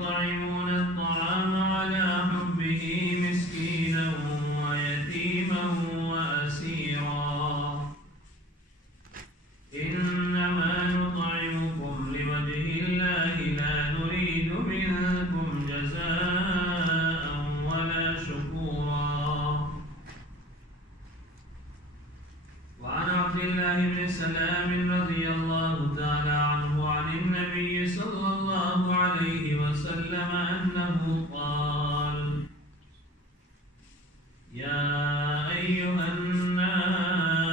يطعمون الطعام على حبه مسكينا ويتيما وأسيرا إنما نطعمكم لوجه الله لا نريد منكم جزاء ولا شكورا. وعن عبد الله بن سلام رضي الله تعالى عنه عن النبي صلى الله عليه وسلم أنه قال: يا أيها الناس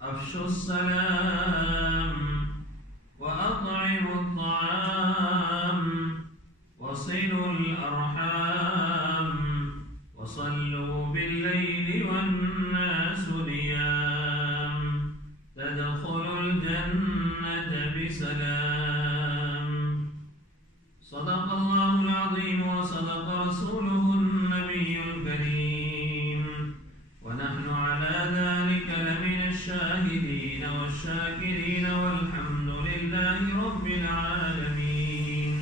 أفشوا السلام وأطعموا الطعام وصلوا الأرحام وصلوا بالليل والناس نيام تدخلوا الجنة بسلام. صدق الله العظيم وصدق رسوله النبي الكريم ونحن على ذلك لمن الشاهدين والشاكرين والحمد لله رب العالمين.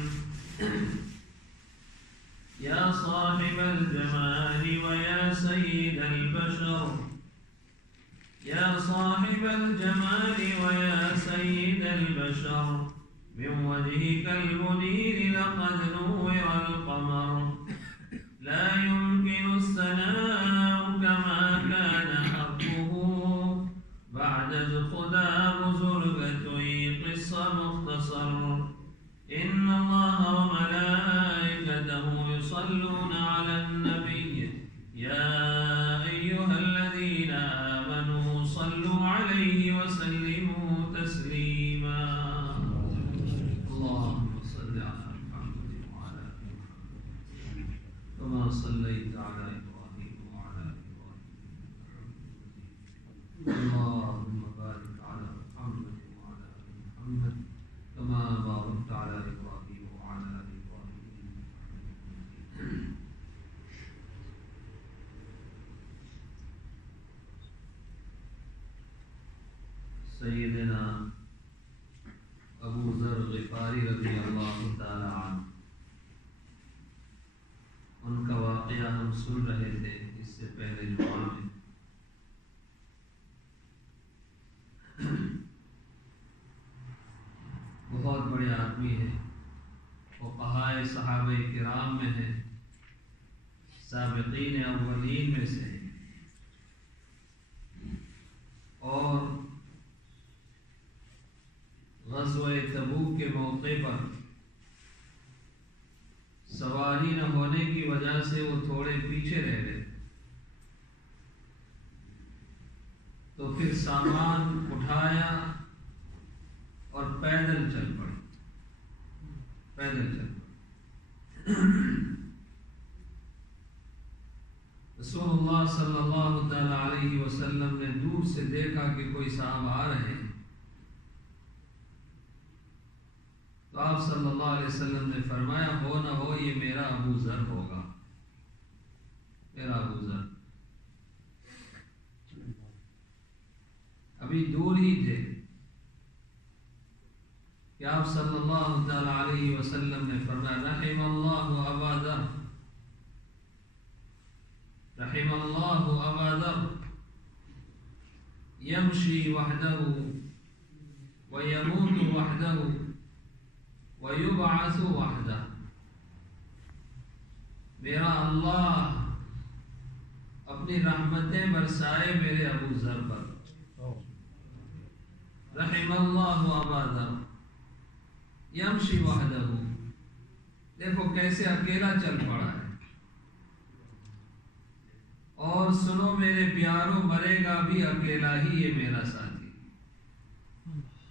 يا صاحب الجمال ويا سيد البشر يا صاحب الجمال ويا سيد البشر من وجهك المنير لقد نور القمر لا يمكن الثناء كما كان حقه بعد الخدام زرقة قصة مختصر. إن الله وملائكته يصلون على النبي يا أيها الذين آمنوا صلوا عليه وسلموا تسليما. اللهم صل على محمد وعلى آل محمد كما صليت على إبراهيم وعلى آل إبراهيم. اللهم بارك على محمد وعلى آل محمد كما باركت على إبراهيم وعلى آل إبراهيم. سیدنا ابو ذر غفاری رضی اللہ تعالی عنہ، ان کا واقعہ ہم سن رہے تھے اس سے پہلے جمعہ میں. بہت بڑے آدمی ہیں، فقہاء صحابہ کرام میں ہیں، سابقین اولین میں سے ہیں، اور غزوہ تبوک کے موقع پر سواری نہ ہونے کی وجہ سے وہ تھوڑے پیچھے رہ گئے، تو پھر سامان اٹھایا اور پیدل چل پڑے. رسول اللہ صلی اللہ تعالی علیہ وسلم نے دور سے دیکھا کہ کوئی صاحب آ رہے ہیں، تو آپ صلی اللہ علیہ وسلم نے فرمایا ہو نہ ہو یہ میرا ابو ذر ہوگا، میرا ابو ذر. ابھی دور ہی تھے کہ آپ صلی اللہ تعالی علیہ وسلم نے فرمایا رحم اللہ ابا ذر، رحم اللہ ابا ذر یمشی وحدہ ویموت وحدہ وَيُبْعَثُ وَحْدَهُ. میرا اللہ اپنی رحمتیں برسائے میرے ابو ذر پر. رحم اللہ ابا ذر یمشی وحدہ. دیکھو کیسے اکیلا چل پڑا ہے. اور سنو میرے پیاروں، مرے گا بھی اکیلا ہی یہ میرا ساتھی.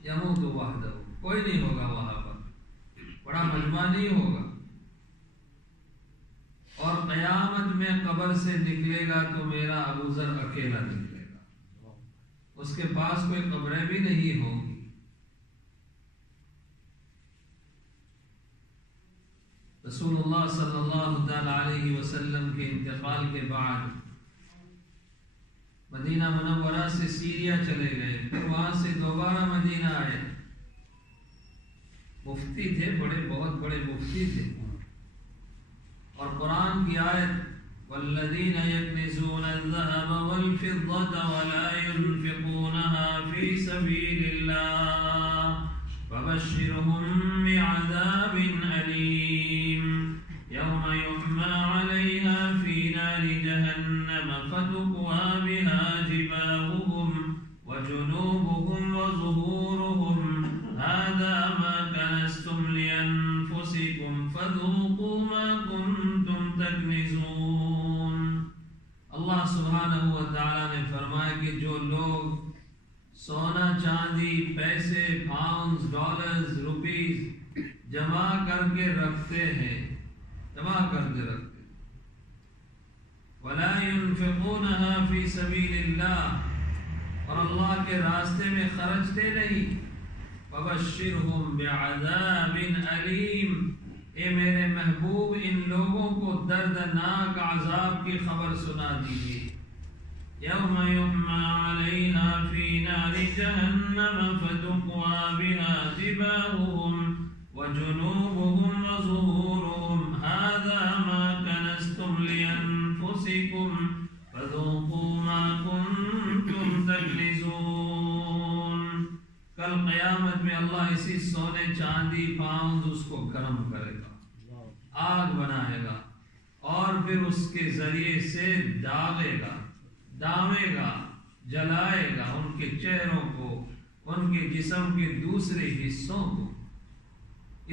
یموت وحدہ، کوئی نہیں ہوگا وہاں پر، بڑا مجمع نہیں ہوگا. اور قیامت میں قبر سے نکلے گا تو میرا ابو ذر اکیلا نکلے گا، اس کے پاس کوئی قبریں بھی نہیں ہوں گی. رسول اللہ صلی اللہ تعالی علیہ وسلم کے انتقال کے بعد مدینہ منورہ سے سیریا چلے گئے، پھر وہاں سے دوبارہ مدینہ آئے. مفتی تھے، بہت بڑے مفتی تھے. اور قرآن کی آیت والذین یکنزون الذهب والفضة ولا ينفقونها في سبيل الله فبشرهم بعذاب أليم يوم يحمى عليها في نار جهنم فتكوى بها جباههم وجنوبهم وظهورهم هذا ما كنزتم لأنفسكم فذوقوا ما كنتم تكنزون. اللہ سبحانہ و تعالیٰ نے فرمایا کہ جو لوگ سونا چاندی پیسے پاؤنڈز ڈالرز روپیز جمع کر کے رکھتے ہیں، وَلَا يُنْفِقُونَهَا فِي سَبِيلِ اللَّهِ، اور اللہ کے راستے میں خرچتے نہیں. فَبَشِّرْهُمْ بِعَذَابٍ أَلِيمٍ، اے میرے محبوب ان لوگوں کو دردناک عذاب کی خبر سنا دیجیے. يَوْمَ يُحْمَى عَلَيْهَا فِي نَارِ جَهَنَّمَ فَتُكْوَى بِهَا جِبَاهُهُمْ وَجُنُوبُهُمْ وَظُهُورُهُمْ هَذَا مَا كَنَزْتُمْ لِأَنفُسِكُمْ فَذُوقُوا مَا كُنتُمْ تَكْنِزُونَ. کل قیامت میں اللہ اسی سونے چاندی پاؤنڈ اس کو گرم کرے گا، آگ بنائے گا، اور پھر اس کے ذریعے سے داغے گا، داوے گا، جلائے گا ان کے چہروں کو، ان کے جسم کے دوسرے حصوں کو.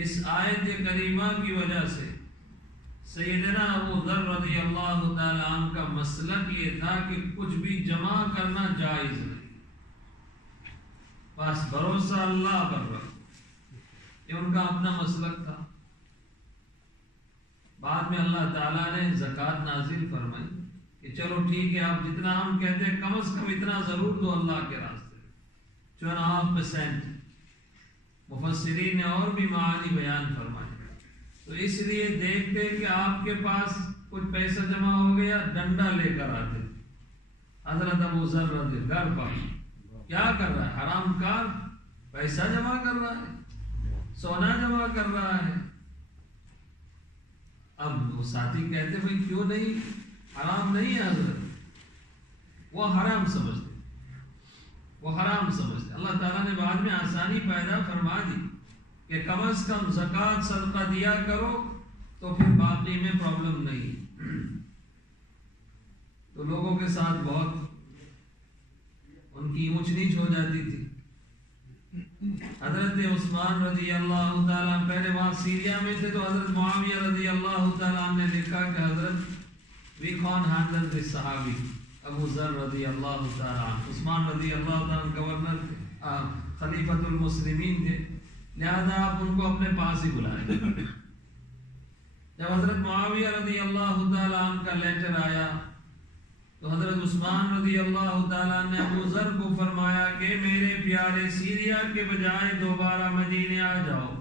اس آیت کریمہ کی وجہ سے سیدنا ابو ذر رضی اللہ تعالی عنہ کا مسلک یہ تھا کہ کچھ بھی جمع کرنا جائز نہیں، بس بھروسہ اللہ پر رکھو. یہ ان کا اپنا مسلک تھا. بعد میں اللہ تعالیٰ نے زکوٰۃ نازل فرمائی کہ چلو ٹھیک ہے، آپ جتنا ہم کہتے ہیں کم از کم اتنا ضرور دو اللہ کے راستے. 4.5%. مفسرین نے اور بھی معانی بیان فرمائے. تو اس لیے دیکھتے کہ آپ کے پاس کچھ پیسہ جمع ہو گیا، ڈنڈا لے کر آتے. حضرت ابو ذر رضی اللہ عنہ گھر پر کیا کر رہا ہے؟ حرام کار پیسہ جمع کر رہا ہے، سونا جمع کر رہا ہے. اب وہ ساتھی کہتے بھائی کیوں نہیں، حرام نہیں ہے حضرت. وہ حرام سمجھتے، وہ حرام سمجھتے. اللہ تعالیٰ نے بعد میں آسانی پیدا فرما دی کہ کم از کم زکوٰۃ صدقہ دیا کرو تو پھر باقی میں پرابلم نہیں. تو لوگوں کے ساتھ بہت ان کی اونچ نیچ ہو جاتی تھی. حضرت عثمان رضی اللہ تعالیٰ پہلے وہاں سیریا میں تھے، تو حضرت معاویہ رضی اللہ تعالیٰ نے لکھا کہ حضرت وی کان ہینڈل دس صحابی ابو ذر رضی اللہ تعالیٰ. عثمان رضی اللہ تعالیٰ گورنر تھے، خلیفۃ المسلمین تھے، لہذا آپ ان کو اپنے پاس ہی بلائیں. جب حضرت معاویہ رضی اللہ تعالیٰ عنہ کا لیٹر آیا تو حضرت عثمان رضی اللہ تعالیٰ نے ابو ذر کو فرمایا کہ میرے پیارے سیریا کے بجائے دوبارہ مدینے آ جاؤ.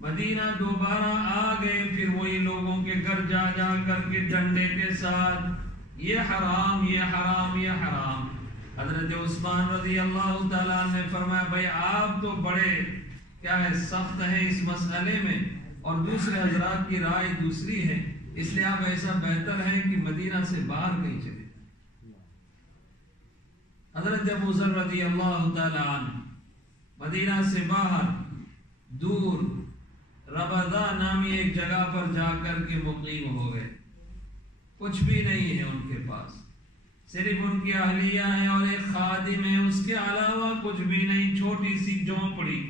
مدینہ دوبارہ آ گئے. پھر وہی لوگوں کے گھر جا جا کر کے ڈنڈے کے ساتھ یہ حرام، یہ حرام، یہ حرام. حضرت عثمان رضی اللہ تعالیٰ نے فرمایا بھائی آپ تو بڑے کیا ہے سخت ہیں اس مسئلے میں، اور دوسرے حضرات کی رائے دوسری ہے، اس لیے آپ ایسا بہتر ہے کہ مدینہ سے باہر کہیں چلے. حضرت ابو ذر رضی اللہ تعالی عنہ مدینہ سے باہر دور ربضہ نامی ایک جگہ پر جا کر کے مقیم ہو گئے. کچھ بھی نہیں ہے ان کے پاس، صرف ان کی اہلیہ ہے اور ایک خادم ہے، اس کے علاوہ کچھ بھی نہیں. چھوٹی سی جھونپڑی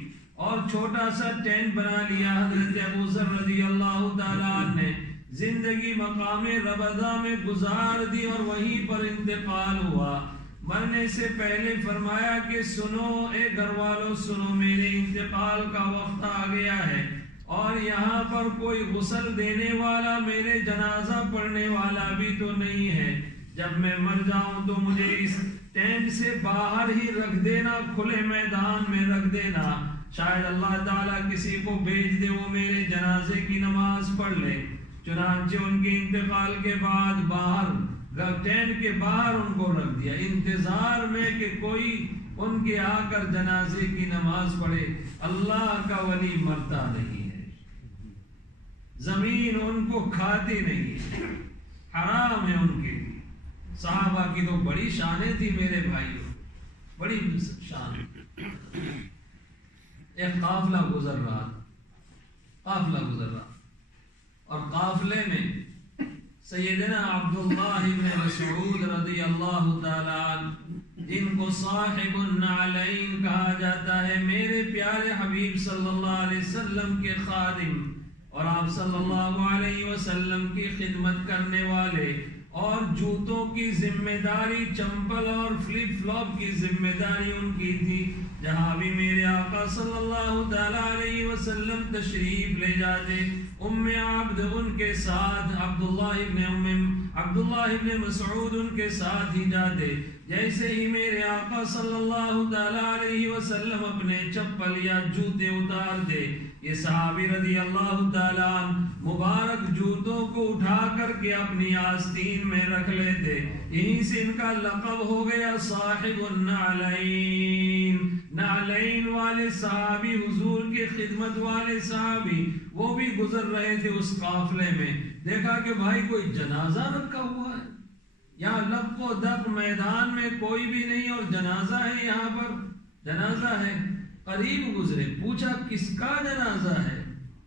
اور چھوٹا سا ٹینٹ بنا لیا. حضرت ابو ذر رضی اللہ تعالی عنہ نے زندگی مقام ربضہ میں گزار دی اور وہیں پر انتقال ہوا. مرنے سے پہلے فرمایا کہ سنو اے گھر والوں، سنو میرے انتقال کا وقت آ گیا ہے اور یہاں پر کوئی غسل دینے والا، میرے جنازہ پڑھنے والا بھی تو نہیں ہے. جب میں مر جاؤں تو مجھے اس ٹینٹ سے باہر ہی رکھ دینا، کھلے میدان میں رکھ دینا، شاید اللہ تعالیٰ کسی کو بھیج دے وہ میرے جنازے کی نماز پڑھ لے. چنانچہ ان کے انتقال کے بعد باہر ٹینٹ کے باہر ان کو رکھ دیا، انتظار میں کہ کوئی ان کے آ کر جنازے کی نماز پڑھے، اللہ کا ولی مرتا نہیں ہے، زمین ان کو کھاتی نہیں ہے، حرام ہے ان کے لیے۔ صحابہ کی تو بڑی شانیں تھی میرے بھائیوں، بڑی شان۔ ایک قافلہ گزر رہا، اور قافلے میں سیدنا عبداللہ ابن مسعود رضی اللہ تعالی عنہ، جن کو صاحب النعلین کہا جاتا ہے، میرے پیارے حبیب صلی اللہ علیہ وسلم کے خادم اور آپ صلی اللہ علیہ وسلم کی خدمت کرنے والے، اور جوتوں کی ذمہ داری، چمپل اور فلپ فلاپ کی ذمہ داری ان کی تھی۔ جہاں بھی میرے آقا صلی اللہ تعالی علیہ وسلم تشریف لے جاتے، ام عبد ان کے ساتھ، عبداللہ ابن مسعود ان کے ساتھ ہی جاتے۔ جیسے ہی میرے آقا صلی اللہ تعالی علیہ وسلم اپنے چپل یا جوتے اتار دے، یہ صحابی رضی اللہ تعالیٰ عنہ مبارک جوتوں کو اٹھا کر کے اپنی آستین میں رکھ لیتے۔ یہیں سے ان کا لقب ہو گیا صاحب النعلین، نعلین والے صحابی، حضور کی خدمت والے صحابی۔ وہ بھی گزر رہے تھے اس قافلے میں، دیکھا کہ بھائی کوئی جنازہ رکھا ہوا ہے، یہاں لق و دق میدان میں کوئی بھی نہیں اور جنازہ ہے، یہاں پر جنازہ ہے۔ قریب گزرے، پوچھا کس کا جنازہ ہے،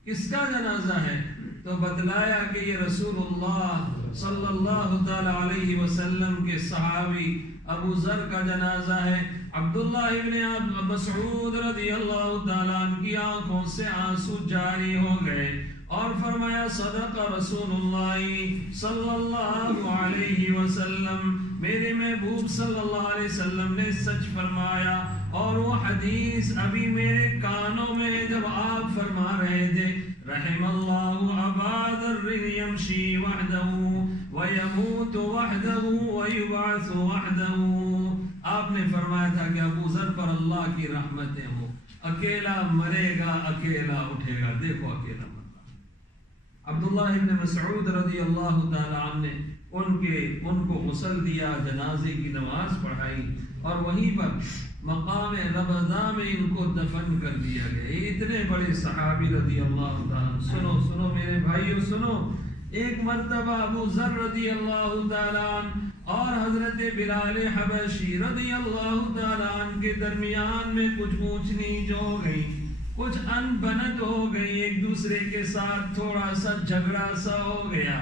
کس کا جنازہ ہے؟ تو بتلایا کہ یہ رسول اللہ صلی اللہ تعالی علیہ وسلم کے صحابی ابو ذر کا جنازہ ہے۔ عبداللہ ابن مسعود رضی اللہ تعالیٰ عنہ کی آنکھوں سے آنسو جاری ہو گئے اور فرمایا صدق رسول اللہ صلی اللہ علیہ وسلم، میرے محبوب صلی اللہ علیہ وسلم نے سچ فرمایا۔ اور وہ حدیث ابھی میرے کانوں میں ہے جب آپ فرما رہے تھے رحم اللہ ابا ذر یمشی وحدہ ویموت وحدہ ویبعث وحدہ۔ آپ نے فرمایا تھا کہ ابو ذر پر اللہ کی رحمتیں ہوں، اکیلا مرے گا اکیلا اٹھے گا، دیکھو اکیلا مرنا۔ عبداللہ ابن مسعود رضی اللہ تعالی عنہ نے ان کو غسل دیا، جنازے کی نماز پڑھائی اور وہیں پر مقام ربضہ میں ان کو دفن کر دیا گیا۔ اتنے بڑے صحابی رضی اللہ تعالیٰ، سنو میرے بھائیو سنو، ایک مرتبہ ابو ذر رضی اللہ تعالیٰ عنہ اور حضرت بلال حبشی رضی اللہ تعالیٰ عنہ کے درمیان میں کچھ اونچ نیچ ہو گئی، کچھ ان بنت ہو گئی، ایک دوسرے کے ساتھ تھوڑا سا جھگڑا سا ہو گیا۔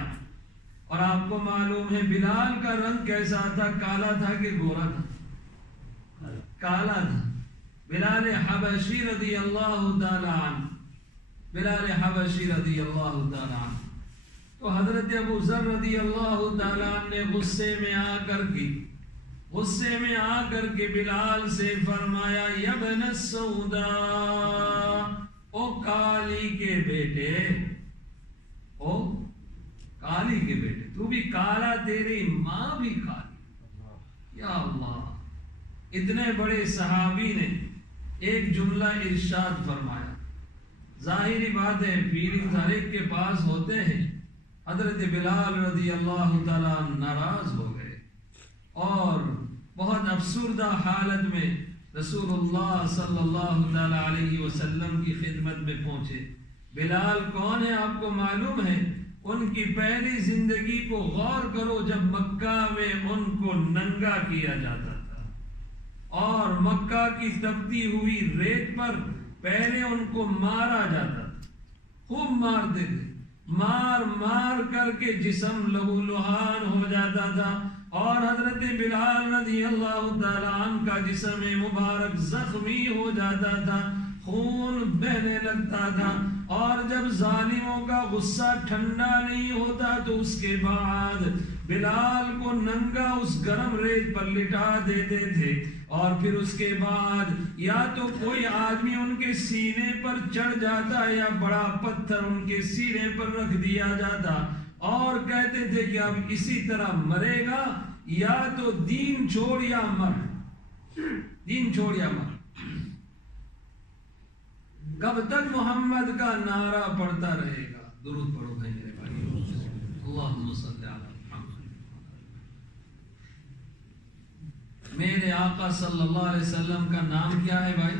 اور آپ کو معلوم ہے بلال کا رنگ کیسا تھا، کالا تھا کہ گورا تھا؟ کالا تھا۔ بلال حبشی رضی اللہ تعالی عنہ، بلال حبشی رضی اللہ تعالی عنہ، تو حضرت ابو ذر رضی اللہ تعالی عنہ نے غصے میں آ کر کے بلال سے فرمایا یا ابن السودا، او کالی کے بیٹے، او کالی کے بیٹے، تو بھی کالا، تیری ماں بھی کالی۔ یا اللہ، اتنے بڑے صحابی نے ایک جملہ ارشاد فرمایا۔ ظاہری بات ہے فیلنگز ہر ایک کے پاس ہوتے ہیں۔ حضرت بلال رضی اللہ تعالیٰ ناراض ہو گئے اور بہت افسردہ حالت میں رسول اللہ صلی اللہ تعالیٰ علیہ وسلم کی خدمت میں پہنچے۔ بلال کون ہے آپ کو معلوم ہے؟ ان کی پہلی زندگی کو غور کرو، جب مکہ میں ان کو ننگا کیا جاتا تھا اور مکہ کی تپتی ہوئی ریت پر پہلے ان کو مارا جاتا تھا، خوب مارتے تھے، مار کر کے جسم لہو لہان ہو جاتا تھا اور حضرت بلال رضی اللہ تعالی عنہ کا جسم مبارک زخمی ہو جاتا تھا، خون بہنے لگتا تھا۔ اور جب ظالموں کا غصہ ٹھنڈا نہیں ہوتا تو اس کے بعد بلال کو ننگا اس گرم ریت پر لٹا دیتے تھے اور پھر اس کے بعد یا تو کوئی آدمی ان کے سینے پر چڑھ جاتا یا بڑا پتھر ان کے سینے پر رکھ دیا جاتا اور کہتے تھے کہ اب اسی طرح مرے گا، یا تو دین چھوڑ یا مر، دین چھوڑ یا مر۔ کب تک محمد کا نعرہ پڑتا رہے گا؟ درود پڑھو بھائی میرے بھائی، اللہم صلی علی محمد۔ میرے آقا صلی اللہ علیہ وسلم کا نام کیا ہے بھائی؟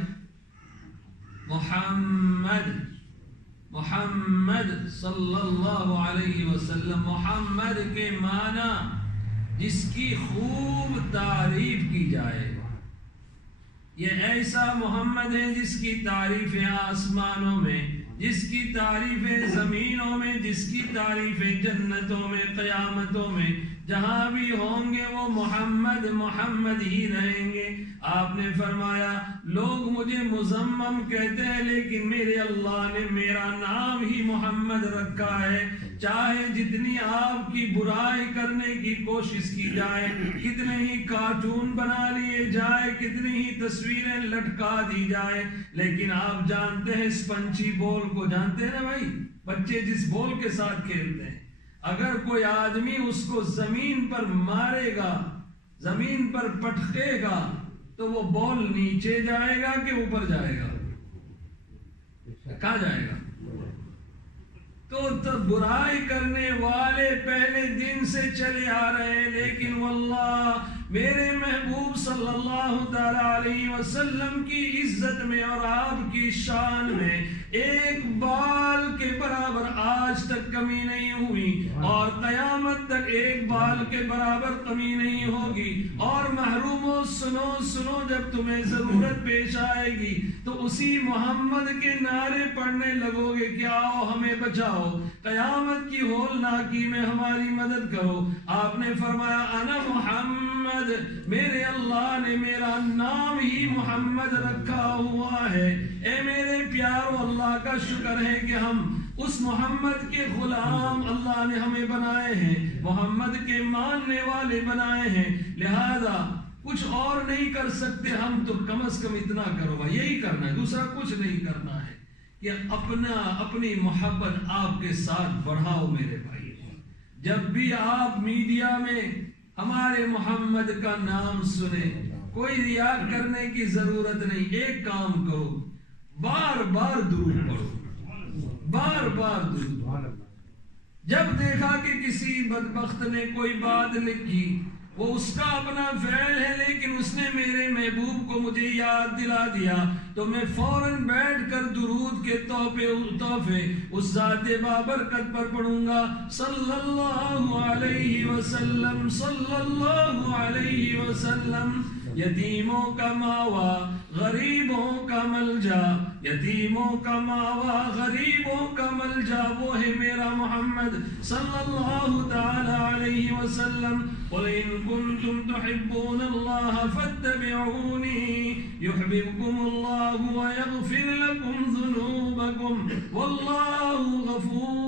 محمد. محمد صلی اللہ علیہ وسلم. محمد کے معنی جس کی خوب تعریف کی جائے. یہ ایسا محمد ہے جس کی تعریفیں آسمانوں میں، جس کی تعریفیں زمینوں میں، جس کی تعریفیں جنتوں میں، قیامتوں میں، جہاں بھی ہوں گے وہ محمد محمد ہی رہیں گے. آپ نے فرمایا لوگ مجھے مذمم کہتے ہیں لیکن میرے اللہ نے میرا نام ہی محمد رکھا ہے. چاہے جتنی آپ کی برائی کرنے کی کوشش کی جائے، کتنے ہی کارٹون بنا لیے جائے، کتنی ہی تصویریں لٹکا دی جائے، لیکن آپ جانتے ہیں اسپنچی بال کو جانتے ہیں نا بھائی، بچے جس بال کے ساتھ کھیلتے ہیں، اگر کوئی آدمی اس کو زمین پر مارے گا، زمین پر پٹکے گا تو وہ بال نیچے جائے گا کہ اوپر جائے گا؟ کہاں جائے گا؟ تو برائی کرنے والے پہلے دن سے چلے آ رہے ہیں، لیکن واللہ میرے محبوب صلی اللہ تعالی علیہ وسلم کی عزت میں اور آپ کی شان میں ایک بال کے برابر آج تک کمی نہیں ہوئی، اور قیامت تک ایک بال کے برابر کمی نہیں ہوگی. اور محروموں سنو جب تمہیں ضرورت پیش آئے گی تو اسی محمد کے نعرے پڑھنے لگو گے کہ آؤ ہمیں بچاؤ، قیامت کی ہولناکی میں ہماری مدد کرو. آپ نے فرمایا انا محمد، میرے اللہ نے میرا نام ہی محمد رکھا ہوا ہے. اے میرے پیارو، اللہ کا شکر ہے کہ ہم اس محمد کے غلام اللہ نے ہمیں بنائے ہیں، محمد کے ماننے والے بنائے ہیں. لہذا کچھ اور نہیں کر سکتے ہم، تو کم از کم اتنا کرو بھائی، یہی کرنا ہے، دوسرا کچھ نہیں کرنا ہے کہ اپنی محبت آپ کے ساتھ بڑھاؤ. میرے بھائی، جب بھی آپ میڈیا میں ہمارے محمد کا نام سنیں، کوئی ریا کرنے کی ضرورت نہیں. ایک کام کرو، بار بار درود پڑھو، بار بار درود. جب دیکھا کہ کسی بدبخت نے کوئی بات لکھی، وہ اس کا اپنا فعل ہے لیکن اس نے میرے محبوب کو مجھے یاد دلا دیا، تو میں فوراً بیٹھ کر درود کے تحفے اس ذات بابرکت پر پڑھوں گا. صلی اللہ علیہ وسلم، صلی اللہ علیہ وسلم. یتیموں کا ماوا، غریبوں کا ملجا، یتیموں کا ماوا، غریبوں کا ملجا، وہ ہے میرا محمد صلی اللہ تعالی علیہ وسلم. قل ان کنتم تحبون اللہ فاتبعونی یحببکم اللہ ویغفر لکم ذنوبکم واللہ غفور